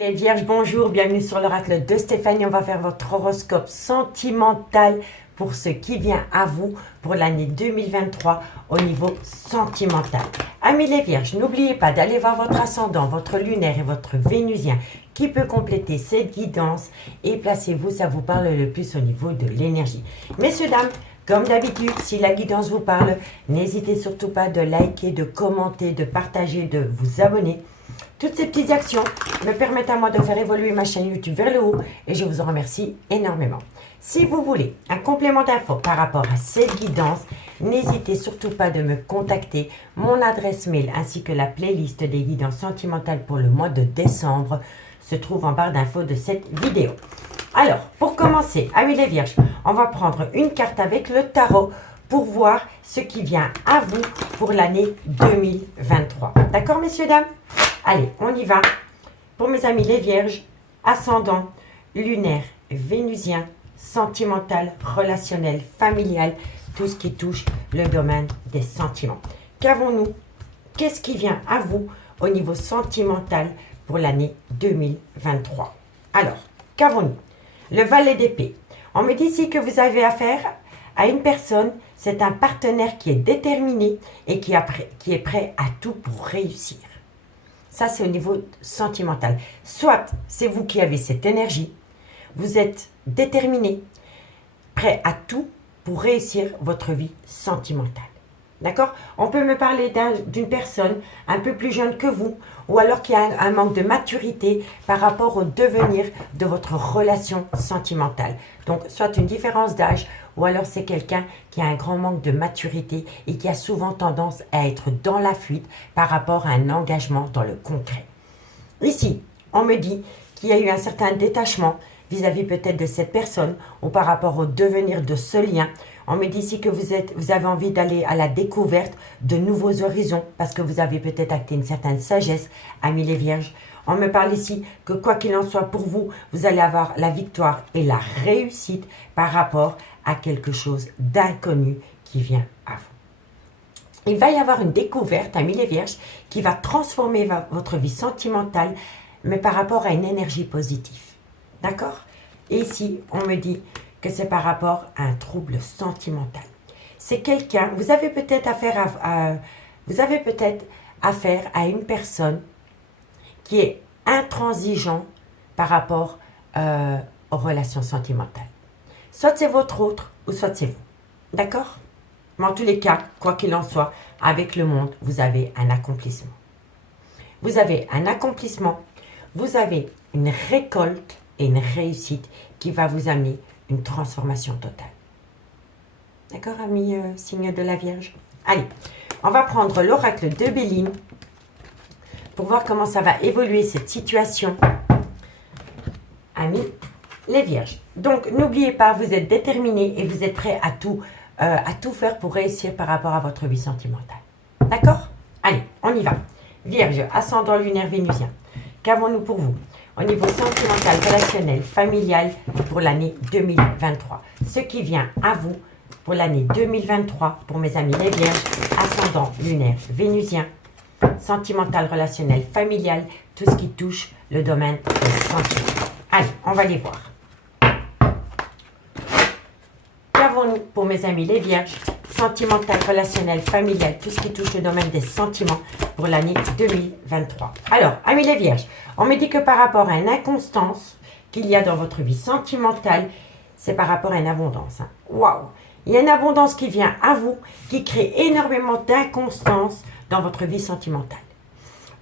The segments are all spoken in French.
Les Vierges, bonjour, bienvenue sur l'oracle de Stéphanie. On va faire votre horoscope sentimental pour ce qui vient à vous pour l'année 2023 au niveau sentimental. Amis les Vierges, n'oubliez pas d'aller voir votre ascendant, votre lunaire et votre vénusien qui peut compléter cette guidance et placez-vous, ça vous parle le plus au niveau de l'énergie. Messieurs, dames, comme d'habitude, si la guidance vous parle, n'hésitez surtout pas de liker, de commenter, de partager, de vous abonner. Toutes ces petites actions me permettent à moi de faire évoluer ma chaîne YouTube vers le haut et je vous en remercie énormément. Si vous voulez un complément d'infos par rapport à cette guidance, n'hésitez surtout pas de me contacter. Mon adresse mail ainsi que la playlist des guidances sentimentales pour le mois de décembre se trouve en barre d'infos de cette vidéo. Alors, pour commencer, amis les Vierges, on va prendre une carte avec le tarot pour voir ce qui vient à vous pour l'année 2023. D'accord, messieurs, dames? Allez, on y va. Pour mes amis les Vierges, ascendant, lunaire, vénusien, sentimental, relationnel, familial, tout ce qui touche le domaine des sentiments. Qu'avons-nous? Qu'est-ce qui vient à vous au niveau sentimental pour l'année 2023? Alors, qu'avons-nous? Le valet d'épée. On me dit ici que vous avez affaire à une personne, c'est un partenaire qui est déterminé et qui est prêt à tout pour réussir. Ça, c'est au niveau sentimental. Soit c'est vous qui avez cette énergie, vous êtes déterminé, prêt à tout pour réussir votre vie sentimentale. D'accord? On peut me parler d'une personne un peu plus jeune que vous ou alors qui a un manque de maturité par rapport au devenir de votre relation sentimentale. Donc, soit une différence d'âge ou alors c'est quelqu'un qui a un grand manque de maturité et qui a souvent tendance à être dans la fuite par rapport à un engagement dans le concret. Ici, on me dit qu'il y a eu un certain détachement vis-à-vis peut-être de cette personne ou par rapport au devenir de ce lien. On me dit ici que vous avez envie d'aller à la découverte de nouveaux horizons parce que vous avez peut-être acté une certaine sagesse, amis les Vierges. On me parle ici que quoi qu'il en soit pour vous, vous allez avoir la victoire et la réussite par rapport à quelque chose d'inconnu qui vient à vous. Il va y avoir une découverte, amis les Vierges, qui va transformer votre vie sentimentale, mais par rapport à une énergie positive. D'accord? Et ici, on me dit que c'est par rapport à un trouble sentimental. C'est quelqu'un, vous avez peut-être affaire à une personne qui est intransigeant par rapport aux relations sentimentales. Soit c'est votre autre, ou soit c'est vous. D'accord? Mais en tous les cas, quoi qu'il en soit, avec le monde, vous avez un accomplissement. Vous avez un accomplissement, vous avez une récolte et une réussite qui va vous amener une transformation totale. D'accord, amis signe de la Vierge? Allez, on va prendre l'oracle de Béline pour voir comment ça va évoluer cette situation. Amis les Vierges. Donc, n'oubliez pas, vous êtes déterminés et vous êtes prêts à tout faire pour réussir par rapport à votre vie sentimentale. D'accord? Allez, on y va. Vierge, ascendant lunaire vénusien. Qu'avons-nous pour vous au niveau sentimental, relationnel, familial pour l'année 2023? Ce qui vient à vous pour l'année 2023 pour mes amis les Vierges, ascendant lunaire vénusien, sentimental, relationnel, familial, tout ce qui touche le domaine des sentiments. Allez, on va les voir. Qu'avons-nous pour mes amis les Vierges, sentimental, relationnel, familial, tout ce qui touche le domaine des sentiments pour l'année 2023? Alors, amis les Vierges, on me dit que par rapport à une inconstance qu'il y a dans votre vie sentimentale, c'est par rapport à une abondance. Waouh! Il y a une abondance qui vient à vous, qui crée énormément d'inconstance dans votre vie sentimentale.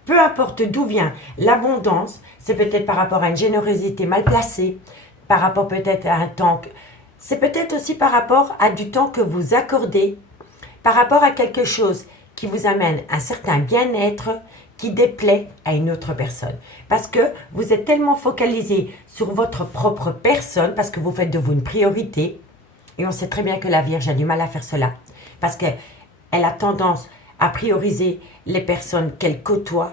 Peu importe d'où vient l'abondance, c'est peut-être par rapport à une générosité mal placée, par rapport peut-être à un temps, c'est peut-être aussi par rapport à du temps que vous accordez, par rapport à quelque chose qui vous amène un certain bien-être qui déplaît à une autre personne. Parce que vous êtes tellement focalisé sur votre propre personne, parce que vous faites de vous une priorité, et on sait très bien que la Vierge a du mal à faire cela, parce qu'elle a tendance à prioriser les personnes qu'elle côtoie,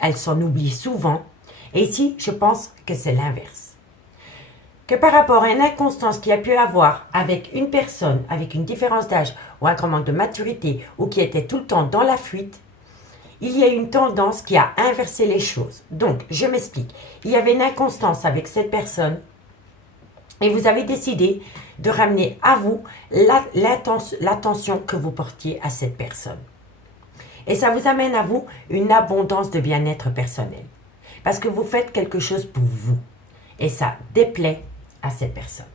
elle s'en oublie souvent, et ici, je pense que c'est l'inverse. Que par rapport à une inconstance qu'il y a pu avoir avec une personne, avec une différence d'âge, ou un grand manque de maturité, ou qui était tout le temps dans la fuite, il y a une tendance qui a inversé les choses. Donc, je m'explique. Il y avait une inconstance avec cette personne et vous avez décidé de ramener à vous l'attention que vous portiez à cette personne. Et ça vous amène à vous une abondance de bien-être personnel. Parce que vous faites quelque chose pour vous. Et ça déplaît à cette personne.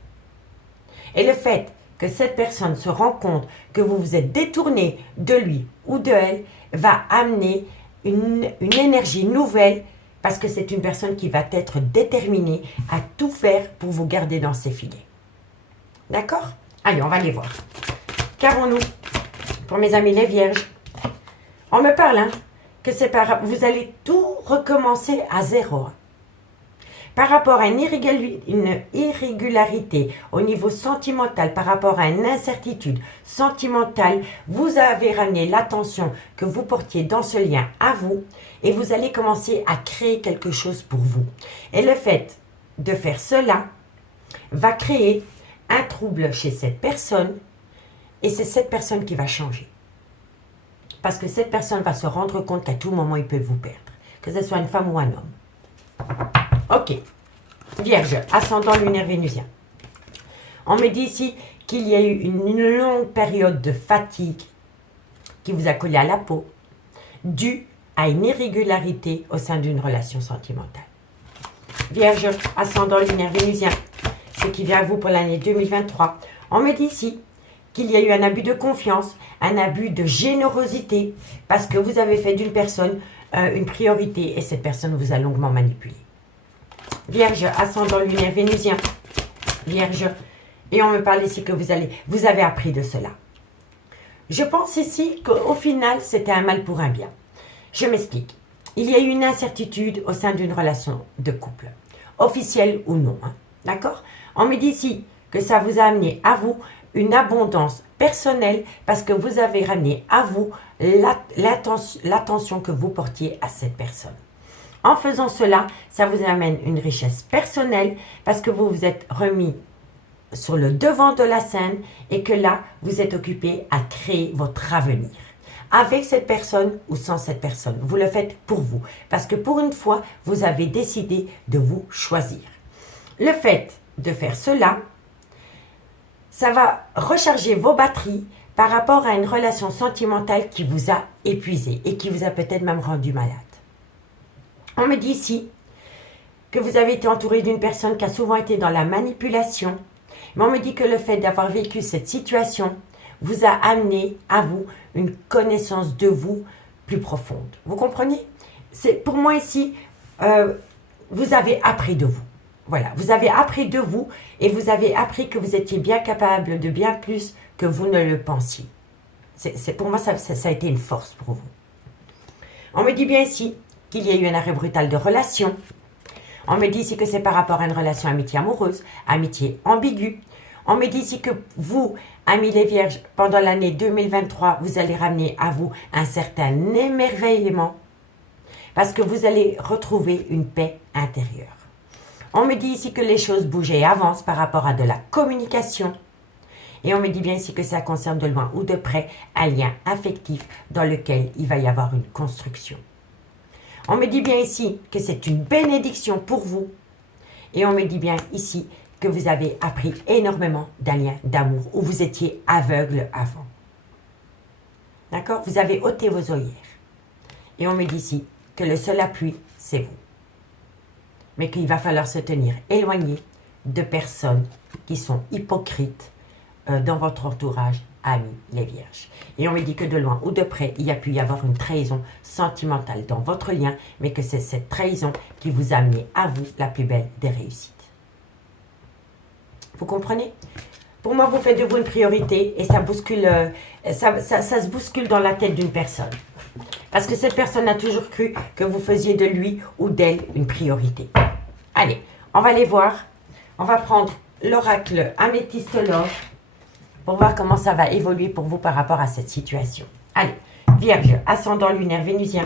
Et le fait que cette personne se rend compte que vous vous êtes détourné de lui ou de elle va amener une énergie nouvelle parce que c'est une personne qui va être déterminée à tout faire pour vous garder dans ses filets. D'accord? Allez, on va les voir. Qu'avons-nous pour mes amis les vierges? On me parle que c'est vous allez tout recommencer à zéro. Par rapport à une irrégularité au niveau sentimental, par rapport à une incertitude sentimentale, vous avez ramené l'attention que vous portiez dans ce lien à vous et vous allez commencer à créer quelque chose pour vous. Et le fait de faire cela va créer un trouble chez cette personne et c'est cette personne qui va changer. Parce que cette personne va se rendre compte qu'à tout moment, il peut vous perdre. Que ce soit une femme ou un homme. Ok. Vierge, ascendant lunaire vénusien. On me dit ici qu'il y a eu une longue période de fatigue qui vous a collé à la peau, due à une irrégularité au sein d'une relation sentimentale. Vierge, ascendant lunaire vénusien, ce qui vient à vous pour l'année 2023. On me dit ici qu'il y a eu un abus de confiance, un abus de générosité, parce que vous avez fait d'une personne une priorité et cette personne vous a longuement manipulé. Vierge, ascendant lunaire vénusien. Vierge, et on me parle ici que vous avez appris de cela. Je pense ici qu'au final, c'était un mal pour un bien. Je m'explique. Il y a eu une incertitude au sein d'une relation de couple, officielle ou non. D'accord? On me dit ici que ça vous a amené à vous une abondance personnelle parce que vous avez ramené à vous l'attention que vous portiez à cette personne. En faisant cela, ça vous amène une richesse personnelle parce que vous vous êtes remis sur le devant de la scène et que là, vous êtes occupé à créer votre avenir. Avec cette personne ou sans cette personne, vous le faites pour vous. Parce que pour une fois, vous avez décidé de vous choisir. Le fait de faire cela, ça va recharger vos batteries par rapport à une relation sentimentale qui vous a épuisé et qui vous a peut-être même rendu malade. On me dit ici que vous avez été entouré d'une personne qui a souvent été dans la manipulation, mais on me dit que le fait d'avoir vécu cette situation vous a amené à vous une connaissance de vous plus profonde. Vous comprenez? Pour moi ici, vous avez appris de vous. Voilà, vous avez appris de vous et vous avez appris que vous étiez bien capable de bien plus que vous ne le pensiez. Pour moi, ça a été une force pour vous. On me dit bien ici qu'il y a eu un arrêt brutal de relation. On me dit ici que c'est par rapport à une relation amitié amoureuse, amitié ambiguë. On me dit ici que vous, amis les vierges, pendant l'année 2023, vous allez ramener à vous un certain émerveillement parce que vous allez retrouver une paix intérieure. On me dit ici que les choses bougent et avancent par rapport à de la communication. Et on me dit bien ici que ça concerne de loin ou de près un lien affectif dans lequel il va y avoir une construction. On me dit bien ici que c'est une bénédiction pour vous. Et on me dit bien ici que vous avez appris énormément d'un lien d'amour où vous étiez aveugle avant. D'accord? Vous avez ôté vos œillères. Et on me dit ici que le seul appui, c'est vous. Mais qu'il va falloir se tenir éloigné de personnes qui sont hypocrites dans votre entourage, amis les vierges. Et on me dit que de loin ou de près, il y a pu y avoir une trahison sentimentale dans votre lien, mais que c'est cette trahison qui vous a amené à vous la plus belle des réussites. Vous comprenez? Pour moi, vous faites de vous une priorité et ça bouscule, ça se bouscule dans la tête d'une personne. Parce que cette personne a toujours cru que vous faisiez de lui ou d'elle une priorité. Allez, on va les voir. On va prendre l'oracle amethystologue pour voir comment ça va évoluer pour vous par rapport à cette situation. Allez, Vierge, ascendant lunaire vénusien.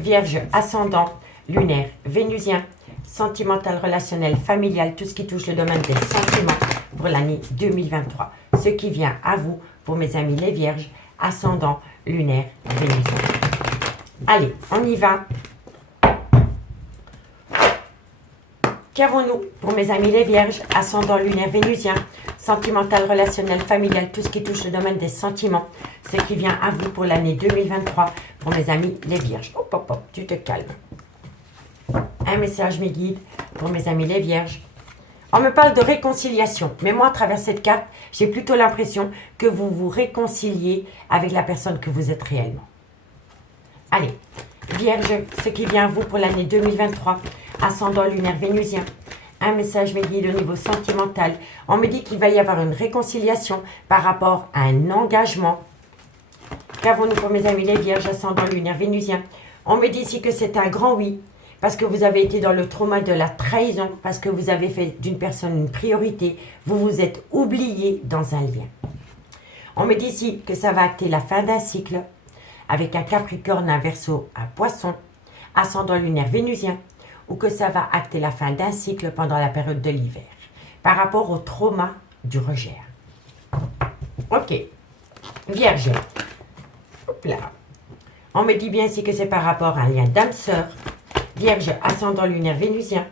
Vierge, ascendant lunaire vénusien. Sentimental, relationnel, familial, tout ce qui touche le domaine des sentiments pour l'année 2023. Ce qui vient à vous pour mes amis les vierges, ascendant lunaire vénusien. Allez, on y va. Qu'avons-nous pour mes amis les vierges, ascendant lunaire vénusien, sentimental, relationnel, familial, tout ce qui touche le domaine des sentiments, ce qui vient à vous pour l'année 2023 pour mes amis les vierges. Hop, hop, hop, tu te calmes. Un message me guide pour mes amis les vierges. On me parle de réconciliation, mais moi, à travers cette carte, j'ai plutôt l'impression que vous vous réconciliez avec la personne que vous êtes réellement. Allez, vierge, ce qui vient à vous pour l'année 2023, ascendant lunaire vénusien. Un message me guide au niveau sentimental. On me dit qu'il va y avoir une réconciliation par rapport à un engagement. Qu'avons-nous pour mes amis les vierges, ascendant lunaire vénusien? On me dit ici que c'est un grand oui, parce que vous avez été dans le trauma de la trahison, parce que vous avez fait d'une personne une priorité, vous vous êtes oublié dans un lien. On me dit ici que ça va acter la fin d'un cycle, avec un Capricorne, un Verseau, un Poisson, ascendant lunaire vénusien, ou que ça va acter la fin d'un cycle pendant la période de l'hiver, par rapport au trauma du rejet. Ok, Vierge, hop là. On me dit bien ici que c'est par rapport à un lien d'âme-sœur. Vierge, ascendant lunaire vénusien.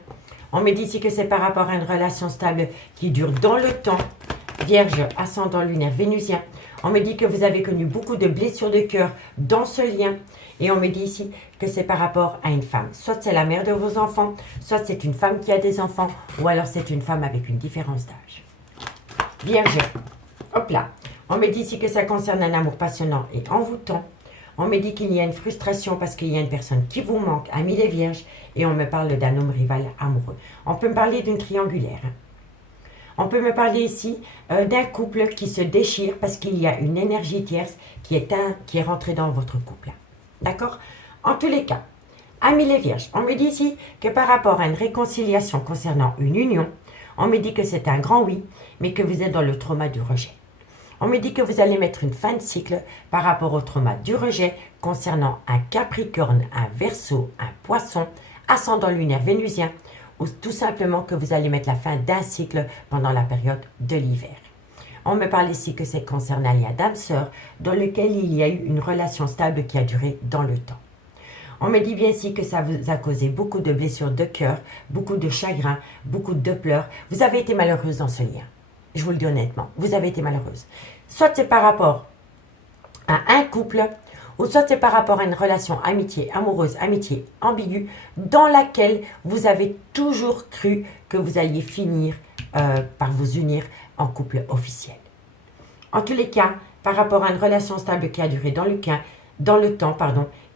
On me dit ici que c'est par rapport à une relation stable qui dure dans le temps. Vierge, ascendant lunaire vénusien. On me dit que vous avez connu beaucoup de blessures de cœur dans ce lien. Et on me dit ici que c'est par rapport à une femme. Soit c'est la mère de vos enfants, soit c'est une femme qui a des enfants, ou alors c'est une femme avec une différence d'âge. Vierge, hop là. On me dit ici que ça concerne un amour passionnant et envoûtant. On me dit qu'il y a une frustration parce qu'il y a une personne qui vous manque, amis les vierges, et on me parle d'un homme rival amoureux. On peut me parler d'une triangulaire. On peut me parler ici d'un couple qui se déchire parce qu'il y a une énergie tierce qui est rentrée dans votre couple. D'accord? En tous les cas, amis les vierges, on me dit ici que par rapport à une réconciliation concernant une union, on me dit que c'est un grand oui, mais que vous êtes dans le trauma du rejet. On me dit que vous allez mettre une fin de cycle par rapport au trauma du rejet concernant un Capricorne, un Verseau, un Poisson, ascendant lunaire vénusien, ou tout simplement que vous allez mettre la fin d'un cycle pendant la période de l'hiver. On me parle ici que c'est concernant un lien d'âme-sœur dans lequel il y a eu une relation stable qui a duré dans le temps. On me dit bien ici que ça vous a causé beaucoup de blessures de cœur, beaucoup de chagrin, beaucoup de pleurs. Vous avez été malheureuse dans ce lien. Je vous le dis honnêtement, vous avez été malheureuse. Soit c'est par rapport à un couple, ou soit c'est par rapport à une relation amitié, amoureuse, amitié ambiguë, dans laquelle vous avez toujours cru que vous alliez finir par vous unir en couple officiel. En tous les cas, par rapport à une relation stable qui a duré dans le temps,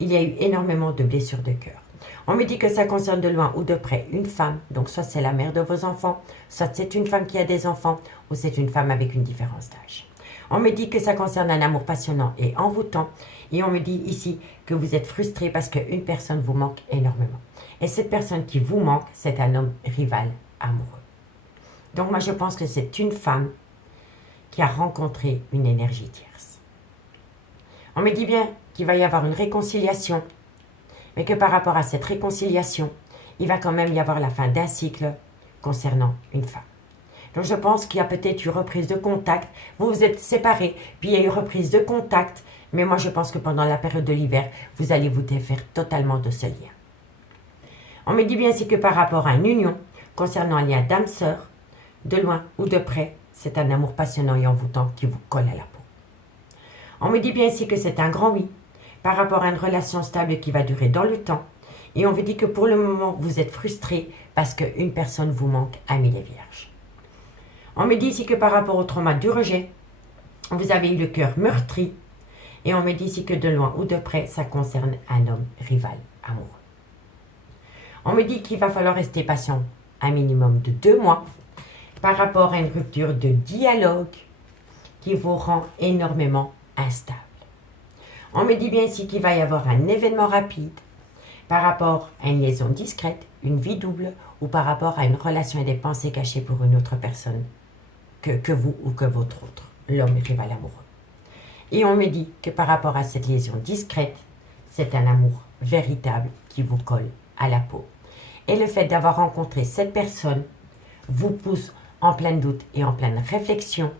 il y a eu énormément de blessures de cœur. On me dit que ça concerne de loin ou de près une femme, donc soit c'est la mère de vos enfants, soit c'est une femme qui a des enfants, ou c'est une femme avec une différence d'âge. On me dit que ça concerne un amour passionnant et envoûtant, et on me dit ici que vous êtes frustré parce qu'une personne vous manque énormément. Et cette personne qui vous manque, c'est un homme rival amoureux. Donc moi je pense que c'est une femme qui a rencontré une énergie tierce. On me dit bien qu'il va y avoir une réconciliation, mais que par rapport à cette réconciliation, il va quand même y avoir la fin d'un cycle concernant une femme. Donc je pense qu'il y a peut-être eu reprise de contact, vous vous êtes séparés, puis il y a eu reprise de contact, mais moi je pense que pendant la période de l'hiver, vous allez vous défaire totalement de ce lien. On me dit bien ici que par rapport à une union, concernant un lien d'âme-sœur, de loin ou de près, c'est un amour passionnant et envoûtant qui vous colle à la peau. On me dit bien ici que c'est un grand oui, par rapport à une relation stable qui va durer dans le temps. Et on vous dit que pour le moment, vous êtes frustré parce qu'une personne vous manque, amis les vierges. On me dit ici que par rapport au trauma du rejet, vous avez eu le cœur meurtri. Et on me dit ici que de loin ou de près, ça concerne un homme rival amoureux. On me dit qu'il va falloir rester patient un minimum de 2 mois par rapport à une rupture de dialogue qui vous rend énormément instable. On me dit bien ici qu'il va y avoir un événement rapide par rapport à une liaison discrète, une vie double, ou par rapport à une relation et des pensées cachées pour une autre personne que vous ou que votre autre, l'homme rival amoureux. Et on me dit que par rapport à cette liaison discrète, c'est un amour véritable qui vous colle à la peau. Et le fait d'avoir rencontré cette personne vous pousse en plein doute et en pleine réflexion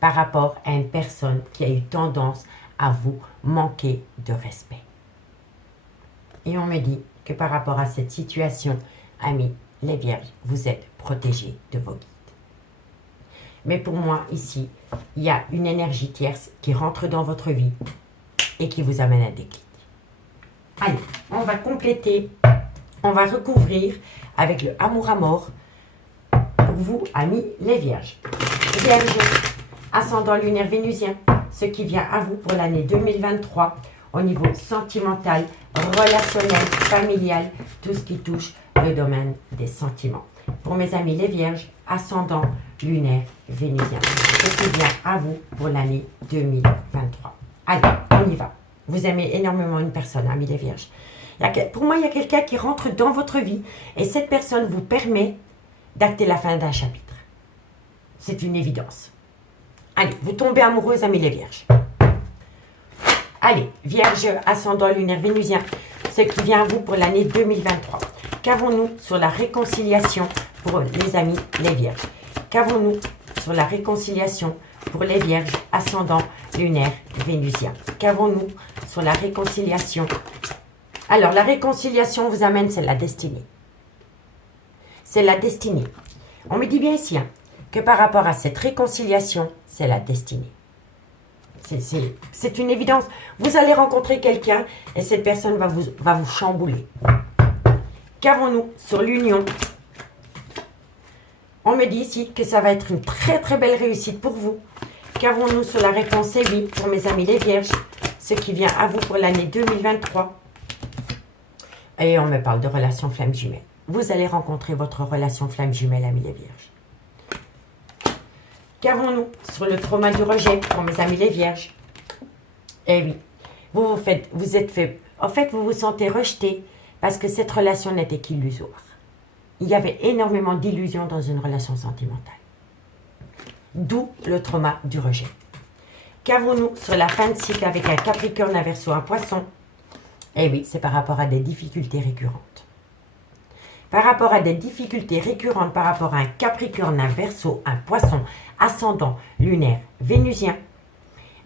par rapport à une personne qui a eu tendance à vous manquer de respect. Et on me dit que par rapport à cette situation, amis les vierges, vous êtes protégés de vos guides. Mais pour moi, ici, il y a une énergie tierce qui rentre dans votre vie et qui vous amène à des déclic. Allez, on va compléter, on va recouvrir avec le amour à mort pour vous, amis les vierges. Vierge, ascendant lunaire vénusien, ce qui vient à vous pour l'année 2023 au niveau sentimental, relationnel, familial, tout ce qui touche le domaine des sentiments. Pour mes amis les vierges, ascendant lunaire vénusien, ce qui vient à vous pour l'année 2023. Allez, on y va. Vous aimez énormément une personne, amis les vierges. Pour moi, il y a quelqu'un qui rentre dans votre vie et cette personne vous permet d'acter la fin d'un chapitre. C'est une évidence. Allez, vous tombez amoureuse, amis les vierges. Allez, vierge, ascendant lunaire vénusien, ce qui vient à vous pour l'année 2023. Qu'avons-nous sur la réconciliation pour les amis les vierges? Qu'avons-nous sur la réconciliation pour les vierges, ascendant lunaire vénusien? Qu'avons-nous sur la réconciliation? Alors, la réconciliation vous amène, c'est la destinée. C'est la destinée. On me dit bien ici que par rapport à cette réconciliation, c'est la destinée. C'est une évidence. Vous allez rencontrer quelqu'un et cette personne va vous chambouler. Qu'avons-nous sur l'union? On me dit ici que ça va être une très très belle réussite pour vous. Qu'avons-nous sur la réponse? C'est oui pour mes amis les vierges, ce qui vient à vous pour l'année 2023. Et on me parle de relation flamme jumelle. Vous allez rencontrer votre relation flamme jumelle, amis les vierges. Qu'avons-nous sur le trauma du rejet pour mes amis les vierges? Eh oui, vous êtes fait, en fait, vous vous sentez rejeté parce que cette relation n'était qu'illusoire. Il y avait énormément d'illusions dans une relation sentimentale. D'où le trauma du rejet. Qu'avons-nous sur la fin de cycle avec un Capricorne, un Verseau, un Poisson? Eh oui, c'est par rapport à des difficultés récurrentes. Par rapport à des difficultés récurrentes, par rapport à un Capricorne, un Verseau, un Poisson, ascendant lunaire vénusien,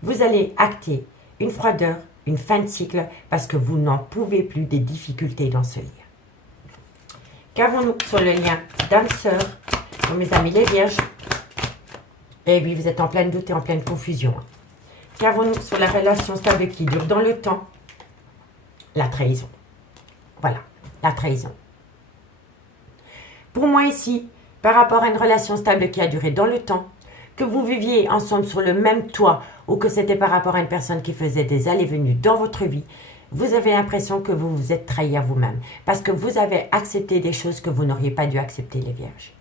vous allez acter une froideur, une fin de cycle, parce que vous n'en pouvez plus des difficultés dans ce lien. Qu'avons-nous sur le lien d'âme-sœur pour mes amis les vierges? Eh oui, vous êtes en pleine doute et en pleine confusion. Qu'avons-nous sur la relation stable qui dure dans le temps? La trahison. Voilà, la trahison. Pour moi ici, par rapport à une relation stable qui a duré dans le temps, que vous viviez ensemble sur le même toit ou que c'était par rapport à une personne qui faisait des allées-venues dans votre vie, vous avez l'impression que vous vous êtes trahi à vous-même parce que vous avez accepté des choses que vous n'auriez pas dû accepter, les vierges.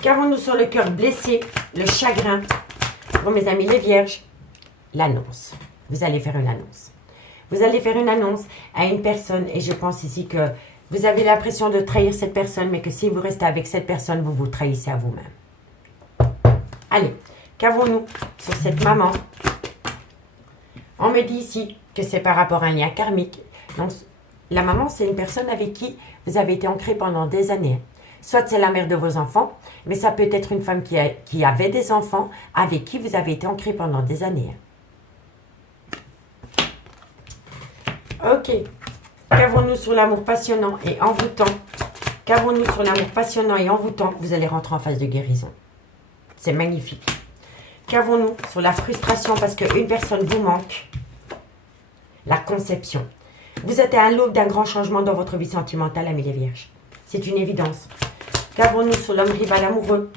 Qu'avons-nous sur le cœur blessé, le chagrin? Pour mes amis les vierges, l'annonce. Vous allez faire une annonce. Vous allez faire une annonce à une personne et je pense ici que vous avez l'impression de trahir cette personne, mais que si vous restez avec cette personne, vous vous trahissez à vous-même. Allez, qu'avons-nous sur cette maman? On me dit ici que c'est par rapport à un lien karmique. Donc, la maman, c'est une personne avec qui vous avez été ancré pendant des années. Soit c'est la mère de vos enfants, mais ça peut être une femme qui avait des enfants avec qui vous avez été ancré pendant des années. Ok. Qu'avons-nous sur l'amour passionnant et envoûtant? Qu'avons-nous sur l'amour passionnant et envoûtant? Vous allez rentrer en phase de guérison. C'est magnifique. Qu'avons-nous sur la frustration parce qu'une personne vous manque? La conception. Vous êtes à l'aube d'un grand changement dans votre vie sentimentale, amis les vierges. C'est une évidence. Qu'avons-nous sur l'homme rival amoureux?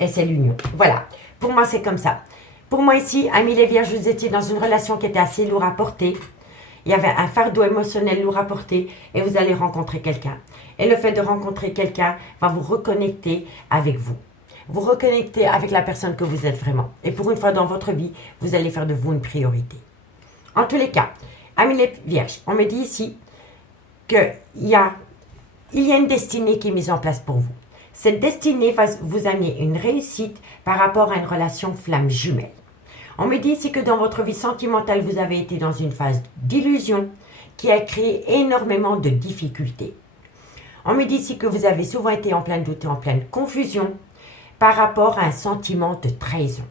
Et c'est l'union. Voilà. Pour moi, c'est comme ça. Pour moi ici, amis les vierges, vous étiez dans une relation qui était assez lourde à porter. Il y avait un fardeau émotionnel lourd à porter et vous allez rencontrer quelqu'un. Et le fait de rencontrer quelqu'un va vous reconnecter avec vous. Vous reconnecter avec la personne que vous êtes vraiment. Et pour une fois dans votre vie, vous allez faire de vous une priorité. En tous les cas, amis les vierges, on me dit ici qu'il y a une destinée qui est mise en place pour vous. Cette destinée va vous amener une réussite par rapport à une relation flamme jumelle. On me dit ici que dans votre vie sentimentale, vous avez été dans une phase d'illusion qui a créé énormément de difficultés. On me dit ici que vous avez souvent été en plein doute et en pleine confusion par rapport à un sentiment de trahison.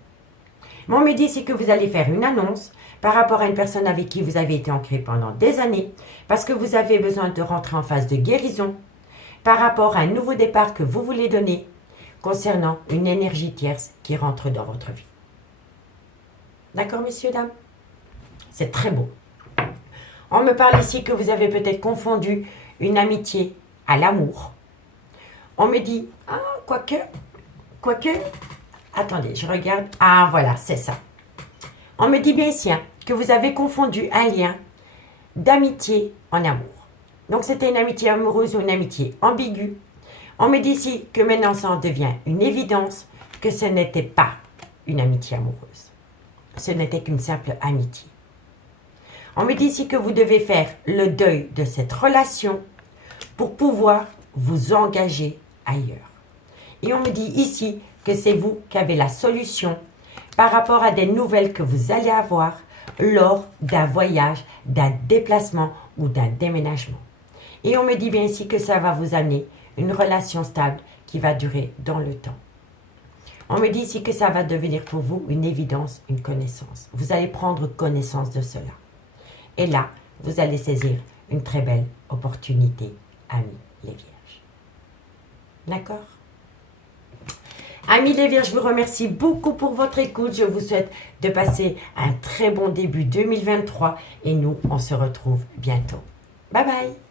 Mais on me dit ici que vous allez faire une annonce par rapport à une personne avec qui vous avez été ancré pendant des années, parce que vous avez besoin de rentrer en phase de guérison, par rapport à un nouveau départ que vous voulez donner, concernant une énergie tierce qui rentre dans votre vie. D'accord, messieurs, dames? C'est très beau. On me parle ici que vous avez peut-être confondu une amitié à l'amour. On me dit, ah, quoique, attendez, je regarde, ah, voilà, c'est ça. On me dit bien ici que vous avez confondu un lien d'amitié en amour. Donc, c'était une amitié amoureuse ou une amitié ambiguë. On me dit ici que maintenant, ça en devient une évidence que ce n'était pas une amitié amoureuse. Ce n'était qu'une simple amitié. On me dit ici que vous devez faire le deuil de cette relation pour pouvoir vous engager ailleurs. Et on me dit ici que c'est vous qui avez la solution par rapport à des nouvelles que vous allez avoir lors d'un voyage, d'un déplacement ou d'un déménagement. Et on me dit bien ici que ça va vous amener une relation stable qui va durer dans le temps. On me dit ici que ça va devenir pour vous une évidence, une connaissance. Vous allez prendre connaissance de cela. Et là, vous allez saisir une très belle opportunité, amis les Vierges. D'accord? Amis les Vierges, je vous remercie beaucoup pour votre écoute. Je vous souhaite de passer un très bon début 2023 et nous, on se retrouve bientôt. Bye bye!